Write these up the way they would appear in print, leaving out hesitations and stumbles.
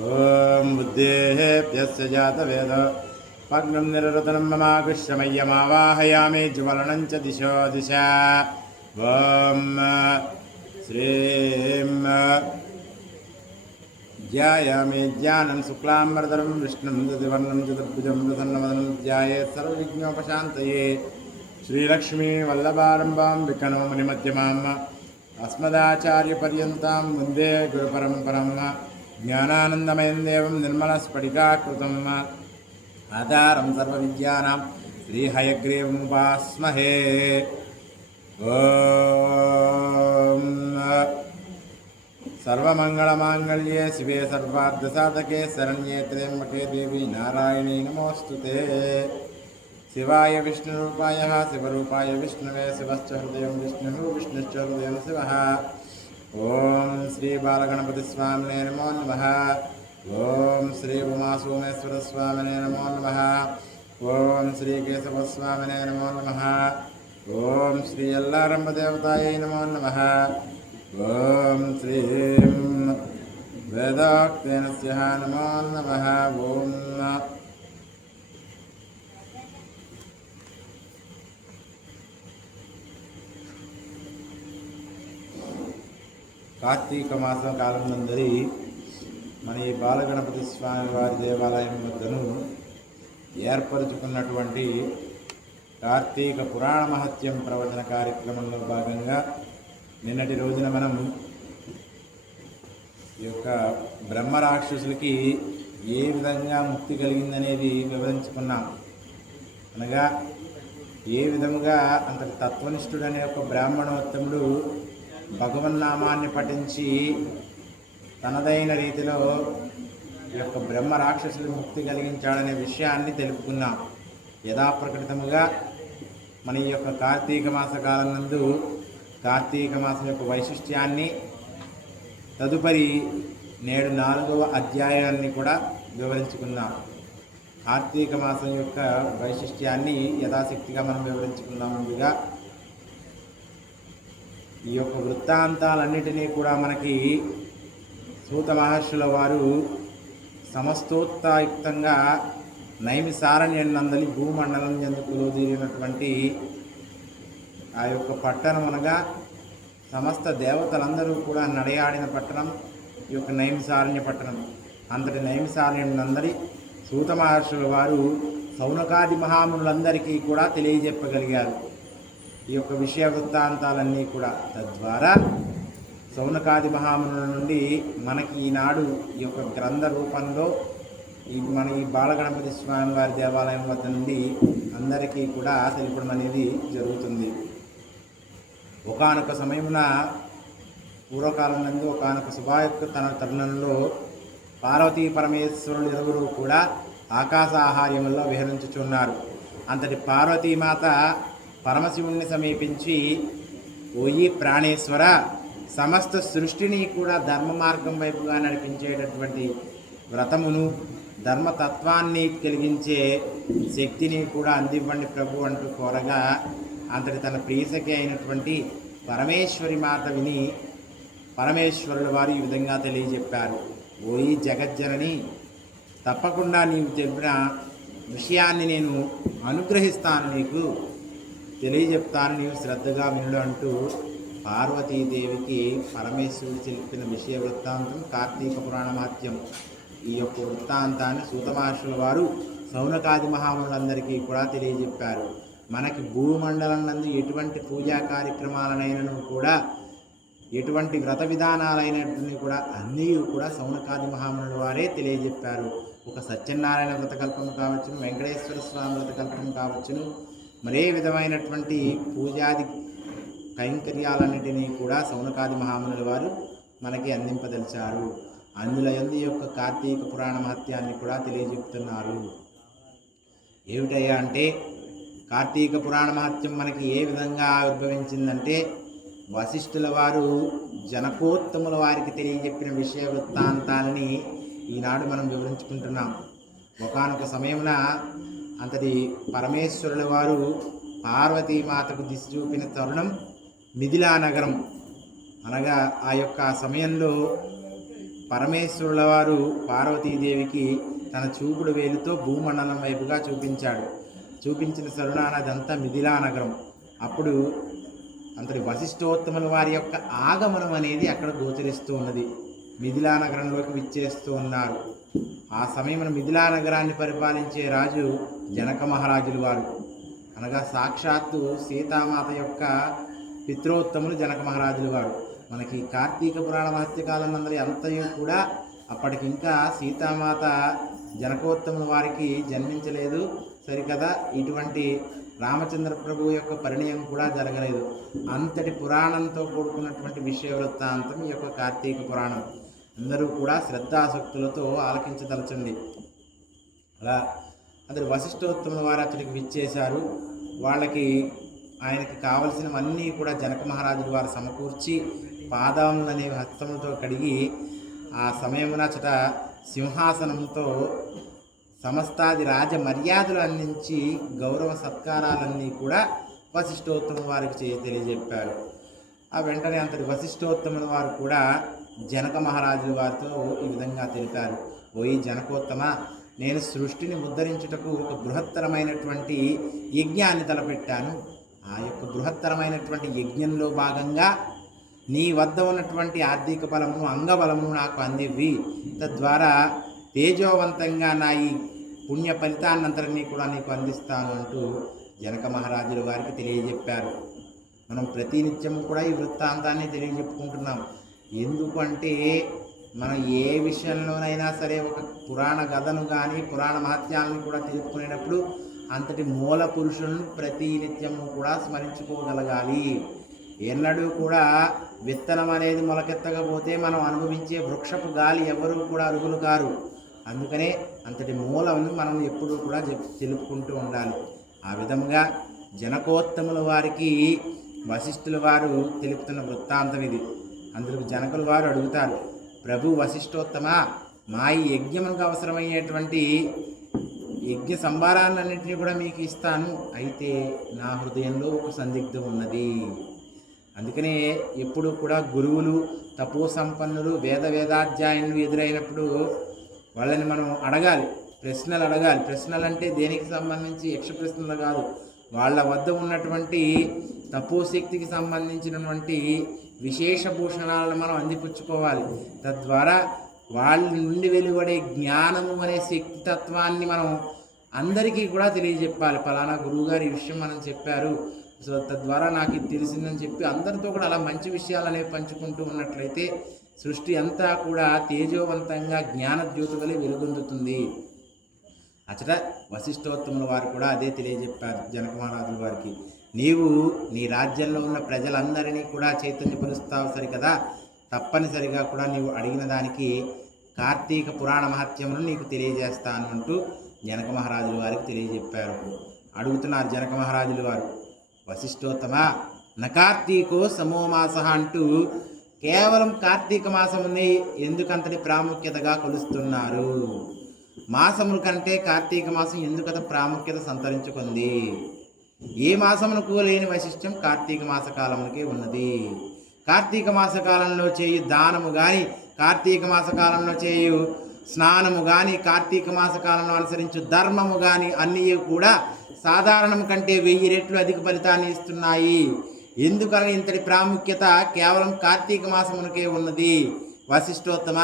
ఓం బుద్ధేభ్యస్య జాతవేద పగ్నం నిరృతనం మమాకృష్యమయ్యమావాహయామి జ్వలనం చ దిశో దిశ. ఓం శ్రీం ధ్యాయామి ధ్యానం శుక్లాంబరధరం విష్ణుం దదివర్ణం చతుర్భుజం ప్రసన్నవదనం ధ్యాయేత్ సర్వవిఘ్నోపశాంతయే. శ్రీలక్ష్మీ వల్లభారంభాం వికనో మునిమధ్యమాం అస్మదాచార్యపర్యంతం వందే గురుపరంపరం. జ్ఞానానందమయం దేవం నిర్మలస్ఫటికాకృతం ఆధారం సర్వవిద్యానాం శ్రీహయగ్రీవముపాస్మహే. ఓం సర్వమంగళమాంగళ్యే శివే సర్వార్థసాధకే శరణ్యే త్ర్యంబకే దేవి నారాయణీ నమోస్తుతే. శివాయ విష్ణురూపాయ శివరూపాయ విష్ణువే శివశ్చ హృదయం విష్ణు విష్ణుశ్చ హృదయం శివ. ఓం శ్రీ బాలగణపతి స్వామినే నమో నమః. ఓం శ్రీ ఉమాసోమేశ్వర స్వామినే నమో నమః. ఓం శ్రీ కేశవస్వామినే నమో నమః. ఓం శ్రీ ఎల్లారంబ దేవతాయై నమో నమః. ఓం శ్రీ వేదాక్తేనస్య నమో నమః. ఓం కార్తీక మాసం కాలం నందరి మన ఈ బాలగణపతి స్వామి వారి దేవాలయం వద్దను ఏర్పరచుకున్నటువంటి కార్తీక పురాణ మహత్యం ప్రవచన కార్యక్రమంలో భాగంగా నిన్నటి రోజున మనం ఈ యొక్క బ్రహ్మరాక్షసులకి ఏ విధంగా ముక్తి కలిగిందనేది వివరించుకున్నాం. అనగా ఏ విధంగా అంతటి తత్వనిష్ఠుడనే ఒక బ్రాహ్మణోత్తముడు భగవన్నామాన్ని పఠించి తనదైన రీతిలో ఈ యొక్క బ్రహ్మ రాక్షసులు ముక్తి కలిగించాడనే విషయాన్ని తెలుపుకున్నాం. యథాప్రకటితముగా మన ఈ యొక్క కార్తీక మాస కాలం నందు కార్తీక మాసం యొక్క వైశిష్ట్యాన్ని తదుపరి నేడు 4వ అధ్యాయాన్ని కూడా వివరించుకుందాం. కార్తీక మాసం యొక్క వైశిష్ట్యాన్ని యథాశక్తిగా మనం వివరించుకుందాం. ముందుగా ఈ యొక్క వృత్తాంతాలన్నిటినీ కూడా మనకి సూత మహర్షుల వారు సమస్తోత్తాయుక్తంగా నైమిసారణ్యం నందలి భూమండలం ఎందుకు తీరినటువంటి ఆ యొక్క పట్టణం అనగా సమస్త దేవతలందరూ కూడా నడయాడిన పట్టణం ఈ యొక్క నైమిసారణ్య పట్టణం. అంతటి నైమిసారణ్యం నందలి సూత మహర్షుల వారు సౌనకాది మహామునులందరికీ కూడా తెలియజెప్పగలిగారు ఈ యొక్క విషయ వృత్తాంతాలన్నీ కూడా. తద్వారా సౌనకాది మహామునుల నుండి మనకి ఈనాడు ఈ యొక్క గ్రంథ రూపంలో మన ఈ బాలగణపతి స్వామి వారి దేవాలయం వద్ద నుండి అందరికీ కూడా తెలుపడం అనేది జరుగుతుంది. ఒకానొక సమయమున పూర్వకాలం నందు ఒకానొక శుభాయుక్త తన తరుణంలో పార్వతీ పరమేశ్వరులు ఇరువురు కూడా ఆకాశాహార్యముల్లో విహరించుచున్నారు. అంతటి పార్వతీమాత పరమశివుణ్ణి సమీపించి, ఓయి ప్రాణేశ్వర, సమస్త సృష్టిని కూడా ధర్మ మార్గం వైపుగా నడిపించేటటువంటి వ్రతమును ధర్మతత్వాన్ని కలిగించే శక్తిని కూడా అందివ్వండి ప్రభు అంటూ కోరగా అంతటి తన ప్రియసఖి అయినటువంటి పరమేశ్వరి మాట విని పరమేశ్వరుల వారు ఈ విధంగా తెలియజెప్పారు. ఓయి జగజ్జనని, తప్పకుండా నీవు చెప్పిన విషయాన్ని నేను అనుగ్రహిస్తాను, నీకు తెలియజెప్తాను, నీవు శ్రద్ధగా వినుడు అంటూ పార్వతీదేవికి పరమేశ్వరుడు తెలిపిన విషయ వృత్తాంతం కార్తీక పురాణ మహత్యం. ఈ యొక్క వృత్తాంతాన్ని సూత మహర్షుల వారు సౌనకాది మహాములందరికీ కూడా తెలియజెప్పారు. మనకి భూమండలం నందు ఎటువంటి పూజా కార్యక్రమాలనైనను కూడా ఎటువంటి వ్రత విధానాలైనటువంటి కూడా అన్నీ కూడా సౌనకాది మహామునుల వారే తెలియజెప్పారు. ఒక సత్యనారాయణ వ్రతకల్పం కావచ్చును, వెంకటేశ్వర స్వామి వ్రతకల్పం కావచ్చును, మరే విధమైనటువంటి పూజాది కైంకర్యాలన్నిటినీ కూడా సౌనకాది మహామునుల వారు మనకి అందింపదలిచారు. అందులో ఈ యొక్క కార్తీక పురాణ మహత్యాన్ని కూడా తెలియజెప్తున్నారు. ఏమిటయ్యా అంటే, కార్తీక పురాణ మహత్యం మనకి ఏ విధంగా ఆవిర్భవించిందంటే, వశిష్ఠుల వారు జనకోత్తముల వారికి తెలియజెప్పిన విషయ వృత్తాంతాలని ఈనాడు మనం వివరించుకుంటున్నాం. ఒకానొక సమయమున అంతటి పరమేశ్వరుల వారు పార్వతీమాతకు దిశ చూపిన తరుణం మిథిలా నగరం. అనగా ఆ యొక్క సమయంలో పరమేశ్వరుల వారు పార్వతీదేవికి తన చూపుడు వేలుతో భూమండలం వైపుగా చూపించాడు. చూపించిన సరుణాన అదంతా మిథిలా నగరం. అప్పుడు అంతటి వశిష్ఠోత్తముల వారి యొక్క ఆగమనం అనేది అక్కడ గోచరిస్తూ ఉన్నది. మిథిలా నగరంలోకి విచ్చేస్తూ ఉన్నారు. ఆ సమయంలో మిథిలా నగరాన్ని పరిపాలించే రాజు జనక మహారాజుల వారు, అనగా సాక్షాత్తు సీతామాత యొక్క పిత్రోత్తములు జనక మహారాజుల వారు. మనకి కార్తీక పురాణ మహత్యకాలం అందరి అంతయు కూడా అప్పటికింకా సీతామాత జనకోత్తముల వారికి జన్మించలేదు సరికదా. ఇటువంటి రామచంద్ర ప్రభు యొక్క పరిణయం కూడా జరగలేదు. అంతటి పురాణంతో కూడుకున్నటువంటి విషయ వృత్తాంతం ఈ యొక్క కార్తీక పురాణం. అందరూ కూడా శ్రద్ధాసక్తులతో ఆలకించదలచండి. అలా అందరు వశిష్ఠోత్తముల వారు అతడికి విచ్చేశారు. వాళ్ళకి ఆయనకి కావలసినవన్నీ కూడా జనక మహారాజుల వారు సమకూర్చి పాదములనే హస్తములతో కడిగి ఆ సమయమున అచట సింహాసనంతో సమస్తాది రాజ మర్యాదలు అందించి గౌరవ సత్కారాలన్నీ కూడా వశిష్ఠోత్తముల వారికి తెలియజెప్పారు. ఆ వెంటనే అంతటి వశిష్ఠోత్తముల వారు కూడా జనక మహారాజుల వారితో ఈ విధంగా తెలిపారు. ఓయి జనకోత్తమ, నేను సృష్టిని ఉద్ధరించుటకు ఒక బృహత్తరమైనటువంటి యజ్ఞాన్ని తలపెట్టాను. ఆ యొక్క బృహత్తరమైనటువంటి యజ్ఞంలో భాగంగా నీ వద్ద ఉన్నటువంటి ఆర్థిక బలమును అంగబలమును నాకు అందివ్వి, తద్వారా తేజోవంతంగా నా ఈ పుణ్య ఫలితాన్నంతరినీ కూడా నీకు అందిస్తాను అంటూ జనక మహారాజుల వారికి తెలియజెప్పారు. మనం ప్రతినిత్యము కూడా ఈ వృత్తాంతాన్ని తెలియజెప్పుకుంటున్నాం. ఎందుకంటే మనం ఏ విషయంలోనైనా సరే ఒక పురాణ కథను కానీ పురాణ మహత్యాలను కూడా తెలుపుకునేటప్పుడు అంతటి మూల పురుషులను ప్రతినిత్యము కూడా స్మరించుకోగలగాలి. ఎన్నడూ కూడా విత్తనం అనేది మొలకెత్తకపోతే మనం అనుభవించే వృక్షపు గాలి ఎవరూ కూడా అర్హులు కారు. అందుకనే అంతటి మూలను మనం ఎప్పుడూ కూడా తెలుపుకుంటూ ఉండాలి. ఆ విధంగా జనకోత్తముల వారికి వశిష్ఠుల వారు తెలుపుతున్న వృత్తాంతం ఇది. అందుకు జనకుల వారు అడుగుతారు, ప్రభు వశిష్ఠోత్తమ, మా ఈ యజ్ఞములకు అవసరమయ్యేటువంటి యజ్ఞ సంభారాలన్నింటినీ కూడా మీకు ఇస్తాను. అయితే నా హృదయంలో ఒక సందిగ్ధం ఉన్నది. అందుకనే ఎప్పుడు కూడా గురువులు, తపో సంపన్నులు, వేదాధ్యాయులు ఎదురైనప్పుడు వాళ్ళని మనం అడగాలి, ప్రశ్నలు అడగాలి. ప్రశ్నలు అంటే దేనికి సంబంధించి యక్ష ప్రశ్నలు కాదు, వాళ్ళ వద్ద ఉన్నటువంటి తపోశక్తికి సంబంధించినటువంటి విశేష భూషణాలను మనం అందిపుచ్చుకోవాలి. తద్వారా వాళ్ళ నుండి వెలువడే జ్ఞానము అనే శక్తి తత్వాన్ని మనం అందరికీ కూడా తెలియజెప్పాలి. ఫలానా గురువుగారు ఈ విషయం మనం చెప్పారు, సో తద్వారా నాకు ఇది తెలిసిందని చెప్పి అందరితో కూడా అలా మంచి విషయాలు అనేవి పంచుకుంటూ ఉన్నట్లయితే సృష్టి అంతా కూడా తేజోవంతంగా జ్ఞానజ్యోతి వలె వెలుగొందుతుంది. అచట వశిష్ఠోత్తముల వారు కూడా అదే తెలియజెప్పారు జనక మహారాజుల వారికి. నీవు నీ రాజ్యంలో ఉన్న ప్రజలందరినీ కూడా చైతన్యపరుస్తావు సరికదా, తప్పనిసరిగా కూడా నీవు అడిగిన దానికి కార్తీక పురాణ మహత్యమును నీకు తెలియజేస్తాను అంటూ జనక మహారాజుల వారికి తెలియజెప్పారు. అడుగుతున్నారు జనక మహారాజుల వారు, వశిష్ఠోత్తమ, నకార్తీకో సమోమాస అంటూ కేవలం కార్తీక మాసముని ఎందుకంతటి ప్రాముఖ్యతగా కొలుస్తున్నారు? మాసముల కంటే కార్తీక మాసం ఎందుకంత ప్రాముఖ్యత సంతరించుకుంది? ఏ మాసమునకు లేని వైశిష్ట్యం కార్తీక మాస కాలమునకే ఉన్నది. కార్తీక మాస కాలంలో చేయు దానము కానీ, కార్తీక మాస కాలంలో చేయు స్నానము కానీ, కార్తీక మాస కాలంలో అనుసరించు ధర్మము కానీ అన్నీ కూడా సాధారణం కంటే 1000 రెట్లు అధిక ఫలితాన్ని ఇస్తున్నాయి. ఎందుకని ఇంతటి ప్రాముఖ్యత కేవలం కార్తీక మాసమునకే ఉన్నది? వశిష్ఠోత్తమ,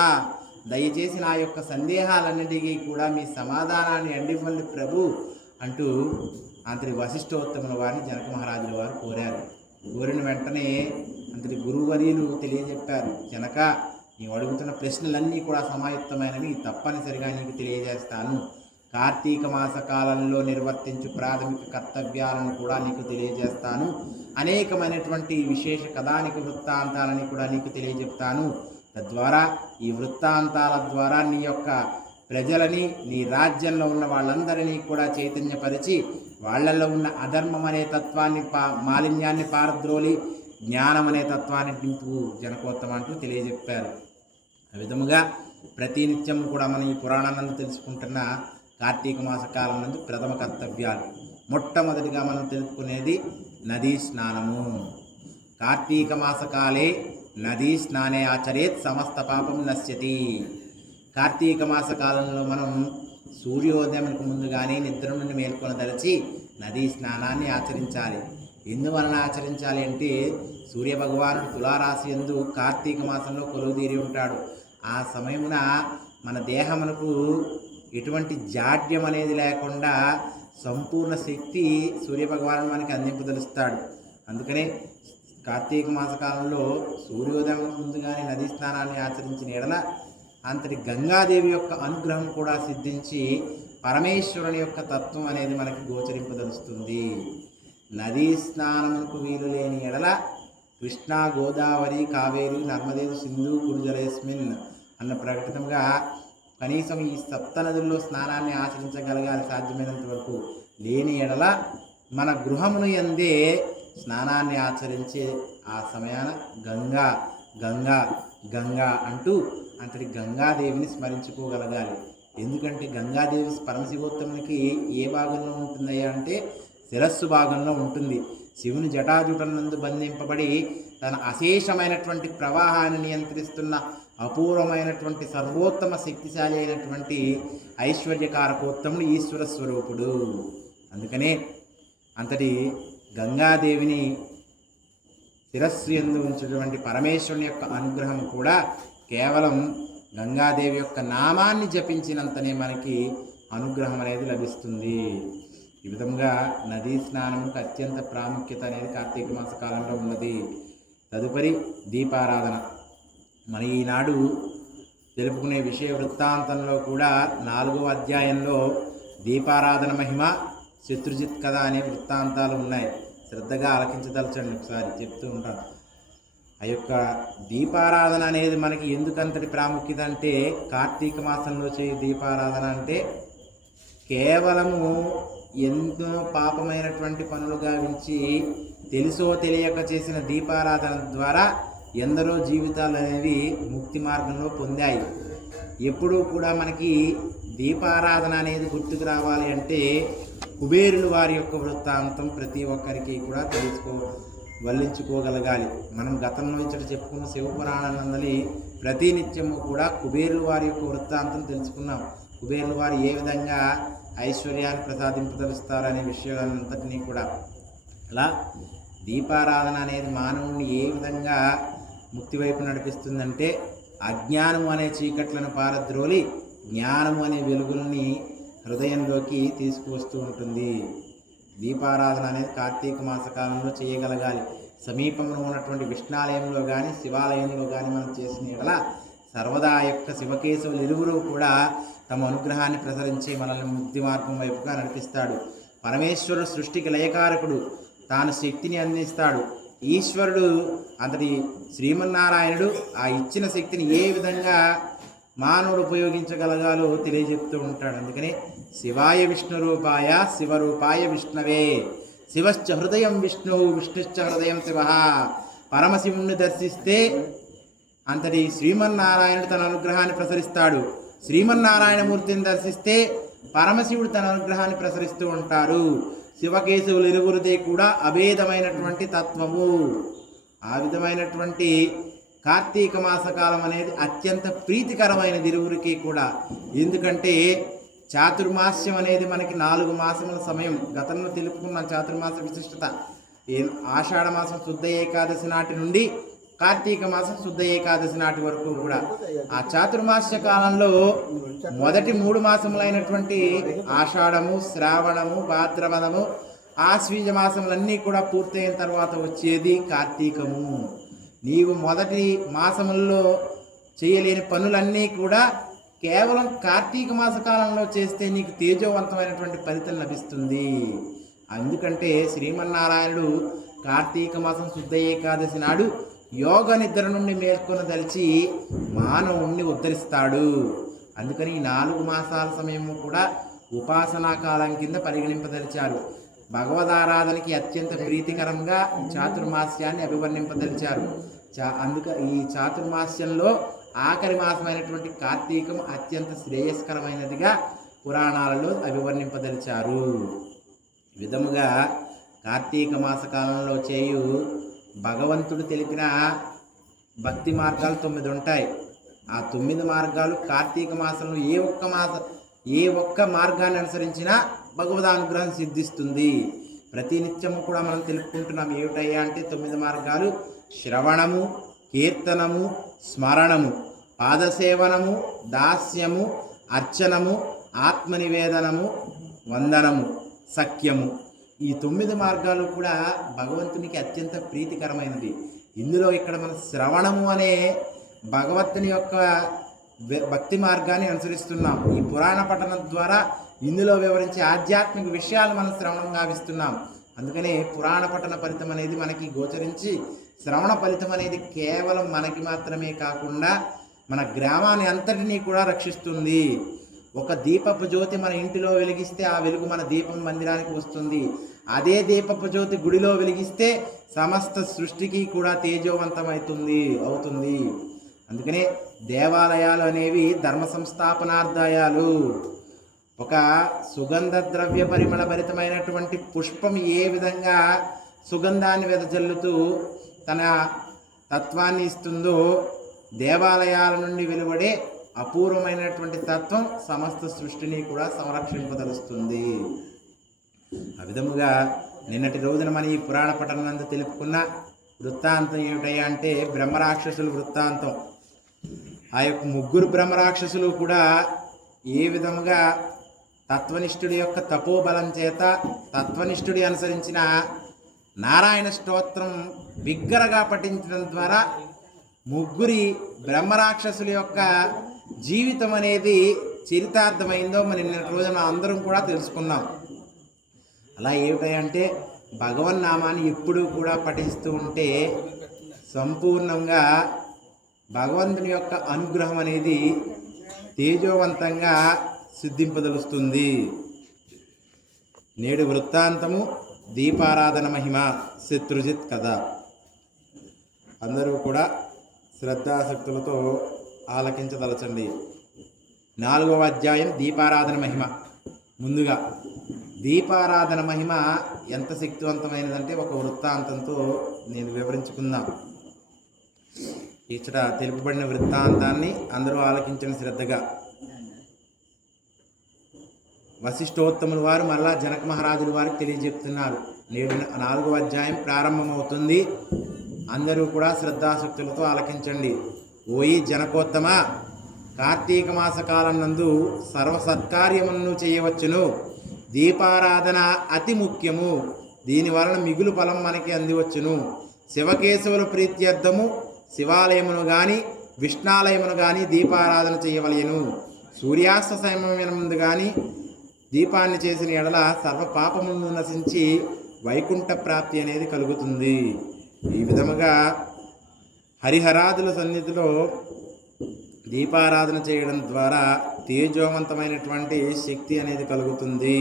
దయచేసి నా యొక్క సందేహాలన్నిటికీ కూడా మీ సమాధానాన్ని అందివ్వండి ప్రభు అంటూ అంతటి వశిష్ఠోత్తముల వారిని జనక మహారాజుల వారు కోరారు. కోరిన వెంటనే అంతటి గురువర్యులు తెలియజెప్పారు, జనక, నీవు అడుగుతున్న ప్రశ్నలన్నీ కూడా సమాయుక్తమైనవి, తప్పనిసరిగా నీకు తెలియజేస్తాను. కార్తీక మాస కాలంలో నిర్వర్తించు ప్రాథమిక కర్తవ్యాలను కూడా నీకు తెలియజేస్తాను. అనేకమైనటువంటి విశేష కథానిక వృత్తాంతాలని కూడా నీకు తెలియజెప్తాను. తద్వారా ఈ వృత్తాంతాల ద్వారా నీ యొక్క ప్రజలని, నీ రాజ్యంలో ఉన్న వాళ్ళందరినీ కూడా చైతన్యపరిచి వాళ్ళల్లో ఉన్న అధర్మం అనే తత్వాన్ని మాలిన్యాన్ని పారద్రోలి జ్ఞానం అనే తత్వాన్ని నింపు జనకోత్తమ అంటూ తెలియజెప్పారు. ఆ విధముగా ప్రతినిత్యం కూడా మనం ఈ పురాణాలను తెలుసుకుంటున్న కార్తీక మాస కాలం నందు ప్రథమ కర్తవ్యాలు. మొట్టమొదటిగా మనం తెలుసుకునేది నదీ స్నానము. కార్తీక మాసకాలే నదీ స్నానే ఆచరేత్ సమస్త పాపం నశ్యతి. కార్తీక మాస కాలంలో మనం సూర్యోదయంకు ముందుగానే నిద్ర నుండి మేల్కొనదలిచి నదీ స్నానాన్ని ఆచరించాలి. ఎందువలన ఆచరించాలి అంటే సూర్యభగవానుడు తులారాశి యందు కార్తీక మాసంలో కొలువుదీరి ఉంటాడు. ఆ సమయమున మన దేహమునకు ఎటువంటి జాడ్యం అనేది లేకుండా సంపూర్ణ శక్తి సూర్యభగవానుడు మనకి అందింపదలుస్తాడు. అందుకనే కార్తీక మాస కాలంలో సూర్యోదయం ముందుగానే నదీ స్నానాన్ని ఆచరించిన ఎడల అంతటి గంగాదేవి యొక్క అనుగ్రహం కూడా సిద్ధించి పరమేశ్వరుని యొక్క తత్వం అనేది మనకి గోచరింపదలుస్తుంది. నదీ స్నానమునకు వీలు లేని ఎడల కృష్ణా, గోదావరి, కావేరి, నర్మదేవి, సింధు, కురుజలేస్మిన్ అన్న ప్రకటనగా కనీసం ఈ సప్త నదుల్లో స్నానాన్ని ఆచరించగలగాలి సాధ్యమైనంత వరకు. లేని ఎడల మన గృహమును యందే స్నానాన్ని ఆచరించే ఆ సమయాన గంగా గంగా గంగా అంటూ అంతటి గంగాదేవిని స్మరించుకోగలగాలి. ఎందుకంటే గంగాదేవి పరమశివోత్తమునికి ఏ భాగంలో ఉంటుందయ్యా అంటే శిరస్సు భాగంలో ఉంటుంది. శివుని జటాజుటనందు బంధింపబడి తన అశేషమైనటువంటి ప్రవాహాన్ని నియంత్రిస్తున్న అపూర్వమైనటువంటి సర్వోత్తమ శక్తిశాలి అయినటువంటి ఐశ్వర్యకారకోత్తముడు ఈశ్వర స్వరూపుడు. అందుకనే అంతటి గంగాదేవిని శిరస్సు యందు ఉంచినటువంటి పరమేశ్వరుని యొక్క అనుగ్రహం కూడా కేవలం గంగాదేవి యొక్క నామాన్ని జపించినంతనే మనకి అనుగ్రహం అనేది లభిస్తుంది. ఈ విధంగా నదీ స్నానముకు అత్యంత ప్రాముఖ్యత అనేది కార్తీక మాస కాలంలో ఉన్నది. తదుపరి దీపారాధన. మన ఈనాడు తెలుపుకునే విషయ వృత్తాంతంలో కూడా 4వ అధ్యాయంలో దీపారాధన మహిమ, శత్రుజిత్ కథ అనే వృత్తాంతాలు ఉన్నాయి. శ్రద్ధగా ఆలకించదలచండి, ఒకసారి చెప్తూ ఉంటాను. ఆ యొక్క దీపారాధన అనేది మనకి ఎందుకంతటి ప్రాముఖ్యత అంటే కార్తీక మాసంలో చేయ దీపారాధన అంటే కేవలము ఎంతో పాపమైనటువంటి పనులు గావించి తెలుసో తెలియక చేసిన దీపారాధన ద్వారా ఎందరో జీవితాలు అనేవి ముక్తి మార్గంలో పొందాయి. ఎప్పుడూ కూడా మనకి దీపారాధన అనేది గుర్తుకు రావాలి అంటే కుబేరులు వారి యొక్క వృత్తాంతం ప్రతి ఒక్కరికి కూడా వల్లించుకోగలగాలి. మనం గతంలో ఇచ్చట చెప్పుకున్న శివపురాణానందలి ప్రతినిత్యము కూడా కుబేరుల వారి యొక్క వృత్తాంతం తెలుసుకున్నాం. కుబేరుల వారు ఏ విధంగా ఐశ్వర్యాన్ని ప్రసాదింపదలుస్తారనే విషయాలంతటినీ కూడా. అలా దీపారాధన అనేది మానవుని ఏ విధంగా ముక్తి వైపు నడిపిస్తుందంటే అజ్ఞానము అనే చీకట్లను పారద్రోలి జ్ఞానము అనే వెలుగులని హృదయంలోకి తీసుకువస్తూ ఉంటుంది. దీపారాధన అనేది కార్తీక మాస కాలంలో చేయగలగాలి. సమీపంలో ఉన్నటువంటి విష్ణాలయంలో కానీ శివాలయంలో కానీ మనం చేసిన ఎడల సర్వదా యొక్క శివకేశవులు ఇరువురు కూడా తమ అనుగ్రహాన్ని ప్రసరించి మనల్ని ముక్తి మార్గం వైపుగా నడిపిస్తాడు. పరమేశ్వరుడు సృష్టికి లయకారకుడు, తాను శక్తిని అందిస్తాడు. ఈశ్వరుడు అంతటి శ్రీమన్నారాయణుడు ఆ ఇచ్చిన శక్తిని ఏ విధంగా మానవుడు ఉపయోగించగలగాలో తెలియజెప్తూ ఉంటాడు. అందుకని శివాయ విష్ణు రూపాయ శివరూపాయ విష్ణవే, శివశ్చ హృదయం విష్ణువు విష్ణుశ్చ హృదయం శివ. పరమశివుణ్ణి దర్శిస్తే అంతటి శ్రీమన్నారాయణుడు తన అనుగ్రహాన్ని ప్రసరిస్తాడు. శ్రీమన్నారాయణమూర్తిని దర్శిస్తే పరమశివుడు తన అనుగ్రహాన్ని ప్రసరిస్తూ ఉంటారు. శివకేశవులు ఇరువురిదే కూడా అభేదమైనటువంటి తత్వము. ఆ విధమైనటువంటి కార్తీక మాసకాలం అనేది అత్యంత ప్రీతికరమైనది ఇరువురికి కూడా. ఎందుకంటే చాతుర్మాస్యం అనేది మనకి 4 మాసముల సమయం. గతంలో తెలుపుకున్న చాతుర్మాస విశిష్టత ఆషాఢ మాసం శుద్ధ ఏకాదశి నాటి నుండి కార్తీక మాసం శుద్ధ ఏకాదశి నాటి వరకు కూడా. ఆ చాతుర్మాస్య కాలంలో మొదటి 3 మాసములైనటువంటి ఆషాఢము, శ్రావణము, భాద్రపదము, ఆశ్వీజ మాసములన్నీ కూడా పూర్తయిన తర్వాత వచ్చేది కార్తీకము. నీవు మొదటి మాసముల్లో చేయలేని పనులన్నీ కూడా కేవలం కార్తీక మాస కాలంలో చేస్తే నీకు తేజోవంతమైనటువంటి ఫలితం లభిస్తుంది. అందుకంటే శ్రీమన్నారాయణుడు కార్తీక మాసం శుద్ధ ఏకాదశి నాడు యోగ నిద్ర నుండి మేల్కొనదలిచి మానవుణ్ణి ఉద్ధరిస్తాడు. అందుకని ఈ 4 మాసాల సమయము కూడా ఉపాసనా కాలం కింద పరిగణింపదలిచారు. భగవదారాధనకి అత్యంత ప్రీతికరంగా చాతుర్మాస్యాన్ని అభివర్ణింపదలిచారు. ఈ చాతుర్మాస్యంలో ఆఖరి మాసమైనటువంటి కార్తీకం అత్యంత శ్రేయస్కరమైనదిగా పురాణాలలో అభివర్ణింపదలిచారు. విధముగా కార్తీక మాస కాలంలో చేయు భగవంతుడు తెలిపిన భక్తి మార్గాలు 9 ఉంటాయి. ఆ 9 మార్గాలు కార్తీక మాసంలో ఏ ఒక్క మార్గాన్ని అనుసరించినా భగవద్ అనుగ్రహం సిద్ధిస్తుంది. ప్రతి నిత్యము కూడా మనం తెలుపుకుంటున్నాం ఏమిటయ్యా అంటే 9 మార్గాలు: శ్రవణము, కీర్తనము, స్మరణము, పాదసేవనము, దాస్యము, అర్చనము, ఆత్మనివేదనము, వందనము, సఖ్యము. ఈ 9 మార్గాలు కూడా భగవంతునికి అత్యంత ప్రీతికరమైనది. ఇందులో ఇక్కడ మనం శ్రవణము అనే భగవంతుని యొక్క భక్తి మార్గాన్ని అనుసరిస్తున్నాం. ఈ పురాణ పఠనం ద్వారా ఇందులో వివరించే ఆధ్యాత్మిక విషయాలు మనం శ్రవణం గావిస్తున్నాం. అందుకనే పురాణ పఠన ఫలితం అనేది మనకి గోచరించి, శ్రవణ ఫలితం అనేది కేవలం మనకి మాత్రమే కాకుండా మన గ్రామాన్ని అంతటినీ కూడా రక్షిస్తుంది. ఒక దీపపు జ్యోతి మన ఇంటిలో వెలిగిస్తే ఆ వెలుగు మన దీపం మందిరానికి వస్తుంది. అదే దీపపు జ్యోతి గుడిలో వెలిగిస్తే సమస్త సృష్టికి కూడా అవుతుంది. అందుకనే దేవాలయాలు అనేవి ధర్మ సంస్థాపనార్థాయాలు. ఒక సుగంధ ద్రవ్య పరిమళ భరితమైనటువంటి పుష్పం ఏ విధంగా సుగంధాన్ని వెదజల్లుతూ తన తత్వాన్ని ఇస్తుందో, దేవాలయాల నుండి వెలువడే అపూర్వమైనటువంటి తత్వం సమస్త సృష్టిని కూడా సంరక్షింపదలుస్తుంది. ఆ విధముగా నిన్నటి రోజున మన ఈ పురాణ పఠనందు తెలుపుకున్న వృత్తాంతం ఏమిటయ్యా అంటే బ్రహ్మరాక్షసుల వృత్తాంతం. ఆ యొక్క 3 బ్రహ్మరాక్షసులు కూడా ఏ విధముగా తత్వనిష్ఠుడి యొక్క తపోబలం చేత తత్వనిష్ఠుడి అనుసరించిన నారాయణ స్తోత్రం బిగ్గరగా పఠించడం ద్వారా 3 బ్రహ్మరాక్షసుల యొక్క జీవితం అనేది చరితార్థమైందో మన నిన్నటి రోజున అందరం కూడా తెలుసుకున్నాం. అలా ఏమిటంటే భగవన్నామాన్ని ఎప్పుడూ కూడా పఠిస్తూ ఉంటే సంపూర్ణంగా భగవంతుని యొక్క అనుగ్రహం అనేది తేజోవంతంగా సిద్ధింపదలుస్తుంది. నేడు వృత్తాంతము దీపారాధన మహిమ శత్రుజిత్ కథ. అందరూ కూడా శ్రద్ధాశక్తులతో ఆలకించదలచండి. 4వ అధ్యాయం దీపారాధన మహిమ. ముందుగా దీపారాధన మహిమ ఎంత శక్తివంతమైనదంటే ఒక వృత్తాంతంతో నేను వివరించుకుందాం. ఇచ్చట తెలుపబడిన వృత్తాంతాన్ని అందరూ ఆలకించండి శ్రద్ధగా. వశిష్ఠోత్తముల వారు మళ్ళా జనక మహారాజుల వారికి తెలియజెప్తున్నారు. నేడు 4వ అధ్యాయం ప్రారంభమవుతుంది. అందరూ కూడా శ్రద్ధాశక్తులతో ఆలకించండి. ఓయి జనకోత్తమ, కార్తీక మాస కాలం నందు సర్వ సత్కార్యములను చేయవచ్చును. దీపారాధన అతి ముఖ్యము. దీని వలన మిగులు ఫలం మనకి అందివచ్చును. శివకేశవుల ప్రీత్యర్థము శివాలయమును గాని విష్ణాలయమును గాని దీపారాధన చేయవలెను. సూర్యాస్త సమయం ముందు గాని దీపాన్ని చేసిన ఎడల సర్వ పాపములను నశించి వైకుంఠ ప్రాప్తి అనేది కలుగుతుంది. ఈ విధముగా హరిహరాదుల సన్నిధిలో దీపారాధన చేయడం ద్వారా తేజోవంతమైనటువంటి శక్తి అనేది కలుగుతుంది.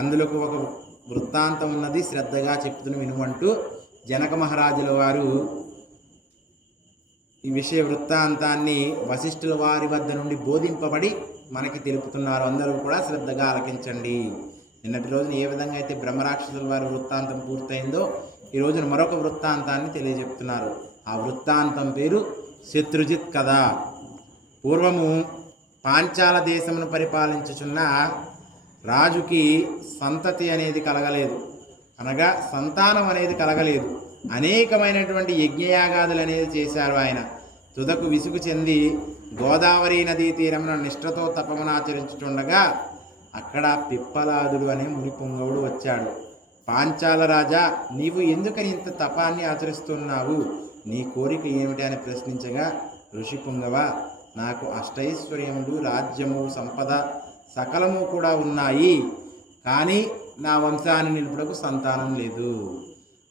అందులో ఒక వృత్తాంతం ఉన్నది, శ్రద్ధగా చెప్తున్న వినుమంటూ జనక మహారాజుల వారు ఈ విషయ వృత్తాంతాన్ని వశిష్ఠుల వారి వద్ద నుండి బోధింపబడి మనకి తెలుపుతున్నారు. అందరూ కూడా శ్రద్ధగా ఆలకించండి. నిన్నటి రోజున ఏ విధంగా అయితే బ్రహ్మరాక్షసుల వారి వృత్తాంతం పూర్తయిందో ఈ రోజున మరొక వృత్తాంతాన్ని తెలియజెప్తున్నారు. ఆ వృత్తాంతం పేరు శత్రుజిత్ కథ. పూర్వము పాంచాల దేశమును పరిపాలించుచున్న రాజుకి సంతతి అనేది కలగలేదు, అనగా సంతానం అనేది కలగలేదు. అనేకమైనటువంటి యజ్ఞయాగాదులు అనేది చేశారు. ఆయన తుదకు విసుగు చెంది గోదావరి నదీ తీరమున నిష్ఠతో తపమును ఆచరించుతుండగా అక్కడ పిప్పలాదుడు అనే మునిపుంగవుడు వచ్చాడు. పాంచాల రాజా, నీవు ఎందుకని ఇంత తపాన్ని ఆచరిస్తున్నావు? నీ కోరిక ఏమిటి అని ప్రశ్నించగా, ఋషి పుంగవ, నాకు అష్టైశ్వర్యములు, రాజ్యము, సంపద సకలము కూడా ఉన్నాయి, కానీ నా వంశాన్ని నిలుపుటకు సంతానం లేదు.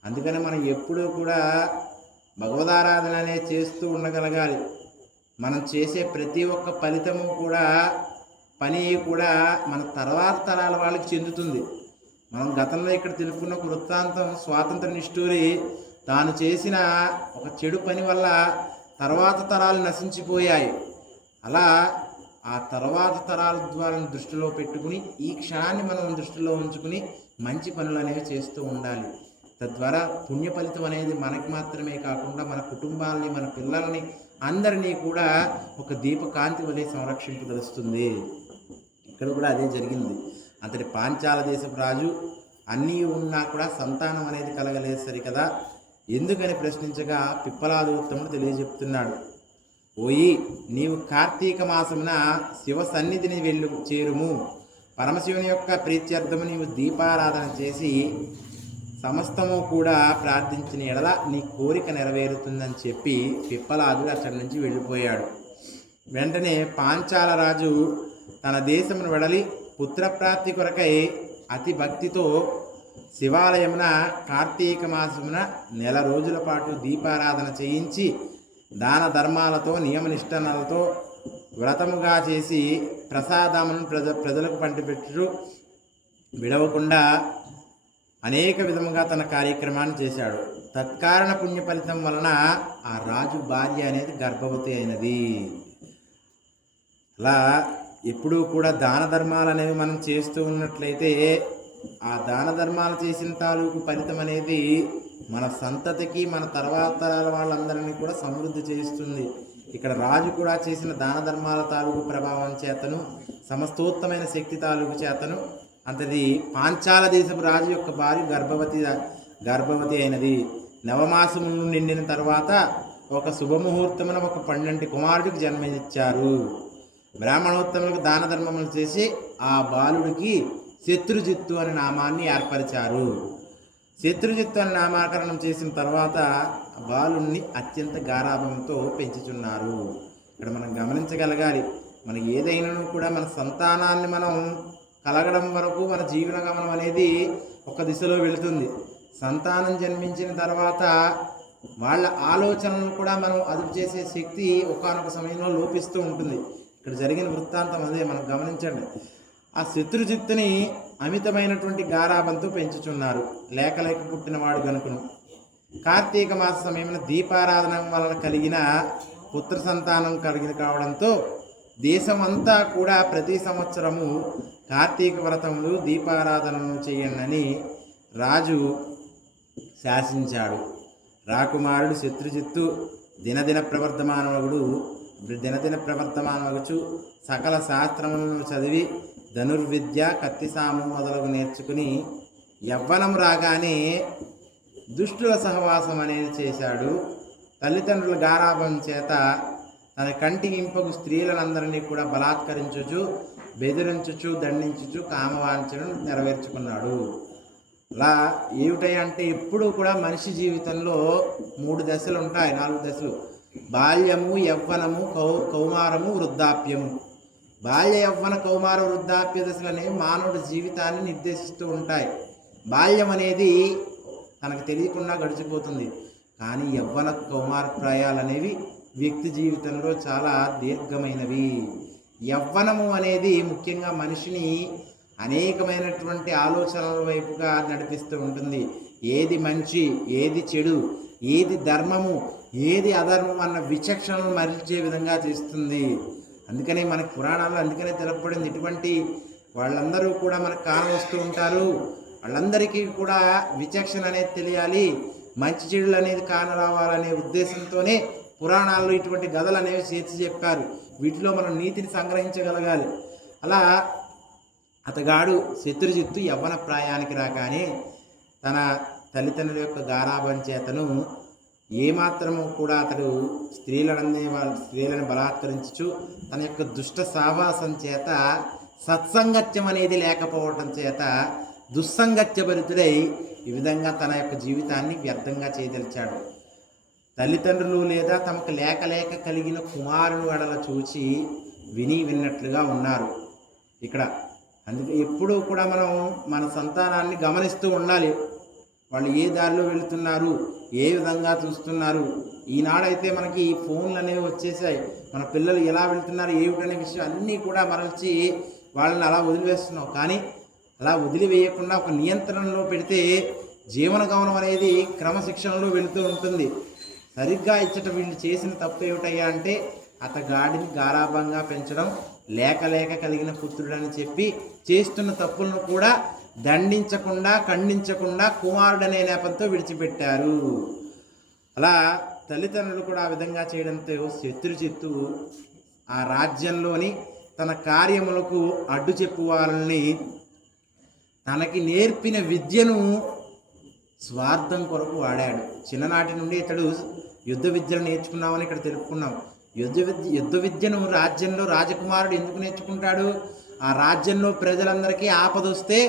అందుకని మనం ఎప్పుడూ కూడా భగవదారాధన అనేది చేస్తూ ఉండగలగాలి. మనం చేసే ప్రతి ఒక్క ఫలితము కూడా పని కూడా మన తర్వాత తరాల వాళ్ళకి చెందుతుంది. మనం గతంలో ఇక్కడ తెలుపుకున్న వృత్తాంతం స్వాతంత్ర నిష్ఠూరి తాను చేసిన ఒక చెడు పని వల్ల తర్వాత తరాలు నశించిపోయాయి. అలా ఆ తర్వాత తరాల ద్వారా దృష్టిలో పెట్టుకుని ఈ క్షణాన్ని మనం దృష్టిలో ఉంచుకుని మంచి పనులు అనేవి చేస్తూ ఉండాలి. తద్వారా పుణ్య ఫలితం అనేది మనకి మాత్రమే కాకుండా మన కుటుంబాలని, మన పిల్లల్ని అందరినీ కూడా ఒక దీపకాంతి వలె సంరక్షింపదలుస్తుంది. ఇక్కడ కూడా అదే జరిగింది. అంతటి పాంచాల దేశపు రాజు అన్నీ ఉన్నా కూడా సంతానం అనేది కలగలేదు సరికదా, ఎందుకని ప్రశ్నించగా పిప్పలాదు ఉత్తముడు తెలియజెప్తున్నాడు. ఓయి, నీవు కార్తీక మాసమున శివ సన్నిధిని చేరుము. పరమశివుని యొక్క ప్రీత్యర్థము నీవు దీపారాధన చేసి సమస్తము కూడా ప్రార్థించిన ఎడల నీ కోరిక నెరవేరుతుందని చెప్పి పిప్పలాదుడు అక్కడి నుంచి వెళ్ళిపోయాడు. వెంటనే పాంచాల రాజు తన దేశమును వెడలి పుత్రప్రాప్తి కొరకై అతి భక్తితో శివాలయమున కార్తీక మాసమున 1 నెల రోజుల పాటు దీపారాధన చేయించి దాన ధర్మాలతో నియమనిష్టలతో వ్రతముగా చేసి ప్రసాదమును ప్రజలకు పంచిపెట్టు విడవకుండా అనేక విధముగా తన కార్యక్రమాన్ని చేశాడు. తత్కారణ పుణ్య ఫలితం వలన ఆ రాజు భార్య అనేది గర్భవతి అయినది. అలా ఎప్పుడూ కూడా దాన ధర్మాలు అనేవి మనం చేస్తూ ఉన్నట్లయితే ఆ దాన ధర్మాలు చేసిన తాలూకు ఫలితం అనేది మన సంతతికి, మన తర్వాత వాళ్ళందరినీ కూడా సమృద్ధి చేస్తుంది. ఇక్కడ రాజు కూడా చేసిన దాన ధర్మాల తాలూకు ప్రభావం చేతను, సమస్తోత్తమైన శక్తి తాలూకు చేతను అంతది పాంచాల దేశపు రాజు యొక్క భార్య గర్భవతి అయినది. నవమాసములు నిండిన తర్వాత ఒక శుభముహూర్తమున ఒక 12 కుమారుడికి జన్మనిచ్చారు. బ్రాహ్మణోత్తములకు దాన ధర్మములు చేసి ఆ బాలుడికి శత్రుజిత్తు అనే నామాన్ని ఏర్పరిచారు. శత్రుజిత్తు అని నామకరణం చేసిన తర్వాత బాలుణ్ణి అత్యంత గారాభంతో పెంచుచున్నారు. ఇక్కడ మనం గమనించగలగాలి, మన ఏదైనాను కూడా మన సంతానాన్ని మనం కలగడం వరకు మన జీవన గమనం అనేది ఒక దిశలో వెళుతుంది. సంతానం జన్మించిన తర్వాత వాళ్ళ ఆలోచనలను కూడా మనం అదుపు చేసే శక్తి ఒకానొక సమయంలో లోపిస్తూ ఉంటుంది. ఇక్కడ జరిగిన వృత్తాంతం అదే మనం గమనించండి. ఆ శత్రుజిత్తుని అమితమైనటువంటి గారాబంతో పెంచుచున్నారు. లేక పుట్టినవాడు గనుకను కార్తీక మాస సమయమున దీపారాధన వలన కలిగిన పుత్ర సంతానం కావడంతో దేశమంతా కూడా ప్రతి సంవత్సరము కార్తీక వ్రతములు దీపారాధనను చేయండి రాజు శాసించాడు. రాకుమారుడు శత్రుజిత్తు దినదిన ప్రవర్ధమానమగుచు సకల శాస్త్రములను చదివి ధనుర్విద్య, కత్తిసాము మొదలగు నేర్చుకుని యవ్వనం రాగానే దుష్టుల సహవాసం అనేది చేశాడు. తల్లిదండ్రుల గారాభం చేత తన కంటికి ఇంపగు స్త్రీలందరినీ కూడా బలాత్కరించుచు, బెదిరించుచు, దండించుచు కామవాంఛను నెరవేర్చుకున్నాడు. అలా ఏమిటంటే ఎప్పుడూ కూడా మనిషి జీవితంలో 3 దశలు ఉంటాయి, 4 దశలు: బాల్యము, యవ్వనము, కౌమారము, వృద్ధాప్యము. బాల్య, యవ్వన, కౌమార, వృద్ధాప్య దశలు అనేవి మానవుడి జీవితాన్ని నిర్దేశిస్తూ ఉంటాయి. బాల్యం అనేది తనకు తెలియకుండా గడిచిపోతుంది, కానీ యవ్వన, కౌమార ప్రాయాలు అనేవి వ్యక్తి జీవితంలో చాలా దీర్ఘమైనవి. యవ్వనము అనేది ముఖ్యంగా మనిషిని అనేకమైనటువంటి ఆలోచనల వైపుగా నడిపిస్తూ ఉంటుంది. ఏది మంచి, ఏది చెడు, ఏది ధర్మము, ఏది అధర్మం అన్న విచక్షణను మరల్చే విధంగా చేస్తుంది. అందుకని మనకు పురాణాల్లో అందుకనే తెలపబడింది, ఇటువంటి వాళ్ళందరూ కూడా మనకు కానవస్తూ ఉంటారు, వాళ్ళందరికీ కూడా విచక్షణ అనేది తెలియాలి, మంచి చెడులు అనేది కానరావాలనే ఉద్దేశంతోనే పురాణాల్లో ఇటువంటి గదలు అనేవి చేర్చి చెప్పారు. వీటిలో మనం నీతిని సంగ్రహించగలగాలి. అలా అతగాడు శత్రుజిత్తు యవ్వన ప్రాయానికి రాగానే తన తల్లిదండ్రుల యొక్క గారాభం చేతను ఏమాత్రము కూడా అతడు స్త్రీలను బలాత్కరించు తన యొక్క దుష్ట సావాసం చేత సత్సంగత్యం అనేది లేకపోవటం చేత దుస్సంగత్యభరితుడై ఈ విధంగా తన యొక్క జీవితాన్ని వ్యర్థంగా చేయదలిచాడు. తల్లిదండ్రులు లేదా తమకు లేక కలిగిన కుమారుని వెడల చూచి విన్నట్లుగా ఉన్నారు ఇక్కడ. అందుకే ఎప్పుడూ కూడా మనం మన సంతానాన్ని గమనిస్తూ ఉండాలి. వాళ్ళు ఏ దారిలో వెళుతున్నారు, ఏ విధంగా చూస్తున్నారు. ఈనాడైతే మనకి ఫోన్లు అనేవి వచ్చేసాయి, మన పిల్లలు ఎలా వెళుతున్నారు ఏమిటనే విషయం అన్నీ కూడా మరల్చి వాళ్ళని అలా వదిలివేస్తున్నాం. కానీ అలా వదిలివేయకుండా ఒక నియంత్రణలో పెడితే జీవన గమనం అనేది క్రమశిక్షణలో వెళుతూ ఉంటుంది. సరిగ్గా ఇచ్చట వీళ్ళు చేసిన తప్పు ఏమిటయ్యా అంటే అతగాడిని గారాభంగా పెంచడం, లేక కలిగిన పుత్రుడని చెప్పి చేస్తున్న తప్పులను కూడా దండించకుండా ఖండించకుండా కుమారుడనే నేపంతో విడిచిపెట్టారు. అలా తల్లిదండ్రులు కూడా ఆ విధంగా చేయడంతో శత్రుజిత్తు ఆ రాజ్యంలోని తన కార్యములకు అడ్డు చెప్పు వాళ్ళని తనకి నేర్పిన విద్యను స్వార్థం కొరకు వాడాడు. చిన్ననాటి నుండి ఇతడు యుద్ధ విద్యను నేర్చుకున్నామని ఇక్కడ తెలుపుకున్నాం. యుద్ధ విద్యను రాజ్యంలో రాజకుమారుడు ఎందుకు నేర్చుకుంటాడు? ఆ రాజ్యంలో ప్రజలందరికీ ఆపదొస్తే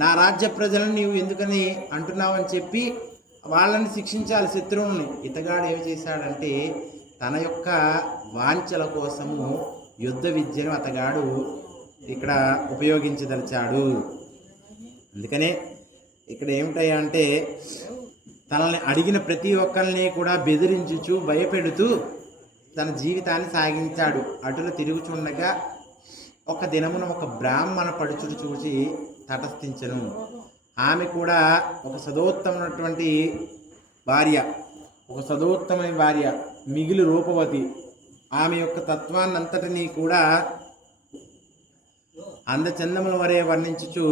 నా రాజ్య ప్రజలను నీవు ఎందుకని అంటున్నావు అని చెప్పి వాళ్ళని శిక్షించాలి, శత్రువుల్ని. ఇతగాడు ఏమి చేశాడంటే తన యొక్క వాంఛల కోసము యుద్ధ విద్యను అతగాడు ఇక్కడ ఉపయోగించదలిచాడు. అందుకనే ఇక్కడ ఏమిటయ్యా అంటే తనని అడిగిన ప్రతి ఒక్కరిని కూడా బెదిరించుచు భయపెడుతూ తన జీవితాన్ని సాగించాడు. అటులు తిరుగుచుండగా ఒక దినమున ఒక బ్రాహ్మణ పడుచుడు చూసి తటస్థించను. ఆమె కూడా ఒక సదోత్తమైనటువంటి భార్య, ఒక సదోత్తమైన భార్య, మిగిలి రూపవతి. ఆమె యొక్క తత్వాన్నంతటినీ కూడా అందచందముల వరే వర్ణించుచు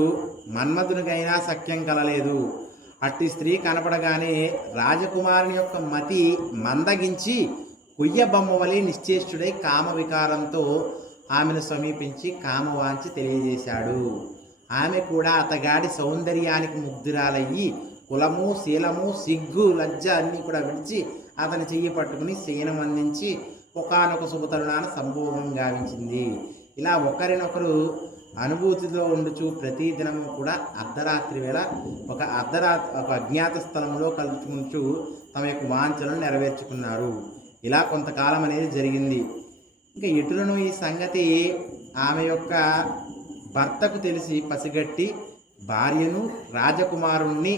మన్మధునికైనా సఖ్యం కలలేదు. అట్టి స్త్రీ కనపడగానే రాజకుమారుని యొక్క మతి మందగించి కుయ్య బొమ్మ వలె నిశ్చేష్టుడై కామ వికారంతో ఆమెను సమీపించి కామవాంచి తెలియజేశాడు. ఆమె కూడా అతగాడి సౌందర్యానికి ముగ్ధురాలయ్యి కులము శీలము సిగ్గు లజ్జ అన్నీ కూడా విడిచి అతని చెయ్యి పట్టుకుని శయనం అందించి ఒకానొక శుభతరుణాన సంభోగం గావించింది. ఇలా ఒకరినొకరు అనుభూతిలో ఉండుచు ప్రతి దినము కూడా అర్ధరాత్రి వేళ ఒక అజ్ఞాత స్థలంలో కలుసుకుంటూ తమ యొక్క వాంఛలను నెరవేర్చుకున్నారు. ఇలా కొంతకాలం అనేది జరిగింది. ఇంకా ఎటులను ఈ సంగతి ఆమె యొక్క భర్తకు తెలిసి పసిగట్టి భార్యను రాజకుమారుణ్ణి